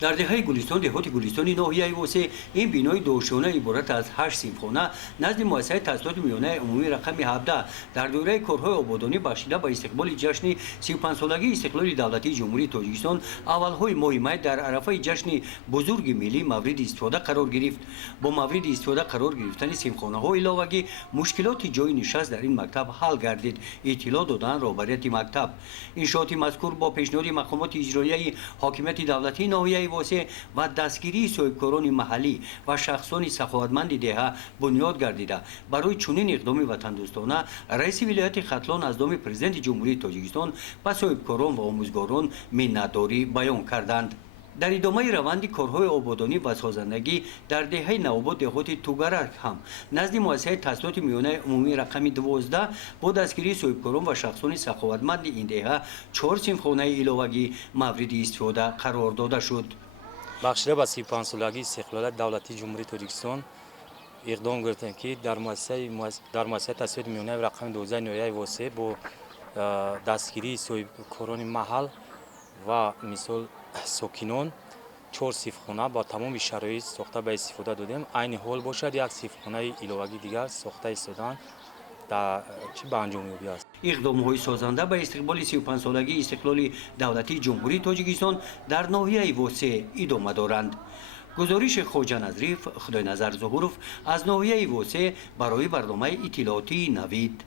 در دهه گلستان دهات گلستان ناحیه واسه این بینای دوشانه عبارت از 8 سیمخانه نزد مؤسسه تاسیسات میانه عمومی رقم 17 در دوره کارهای آبادانی بخشیده به استقبال جشن 35 سالگی استقلال دولتی جمهوری تاجیکستان اولهای ماه می در عرفه جشن بزرگ ملی مورد استفاده قرار گرفت. با مورد استفاده قرار گرفتن سیمخانه ها علاوه مشکلات جای نشست در این مکتب حل گردید. اطلاع دادن رهبریت مکتب انشاءات مذکور با پیشنهاد مقامات اجرایی حاکمیت دولتی ناحیه واسه و دستگیری صاحبکاران محلی و شخصان سخاوتمند دهه بنیاد گردیده. برای چنین اقدام وطندوستانه رئیس ولایت ختلان از نام پرزیدنت جمهوری تاجیکستان به صاحبکاران و آموزگاران منتداری بیان کردند. در ادامه روند کارهای آبادانی و سازندگی در دهه نوآباد دهات توگرک هم نزد مؤسسه تاسیسات میانه عمومی رقم 12 با دستگیری صاحبکاران و شخصان سخاوتمند این دهه 4 سیمخانه علاوگی مورد استفاده قرار داده شد. بخشیده به 35 سالگی استقلال دولتی جمهوری تاجیکستان اقدام گرفتند که در مؤسسه تاسیسات میانه رقم 12 ناحیه واسه با دستگیری صاحبکاران محل و مثال ساکنان 4 سیمخانه با تمام شرایط ساخته به استفاده دادیم. عین حال باشد یک سیمخانه علاوگی دیگر ساخته ایستادن در به انجام یابی است. اقدام های سازنده به استقبال 35 سالگی استقلال دولتی جمهوری تاجیکستان در ناحیه واسه ادامه دارند. گزارش خواجه نظریف خدای نظر ظهورов از ناحیه واسه برای برنامه اطلاعاتی نوید.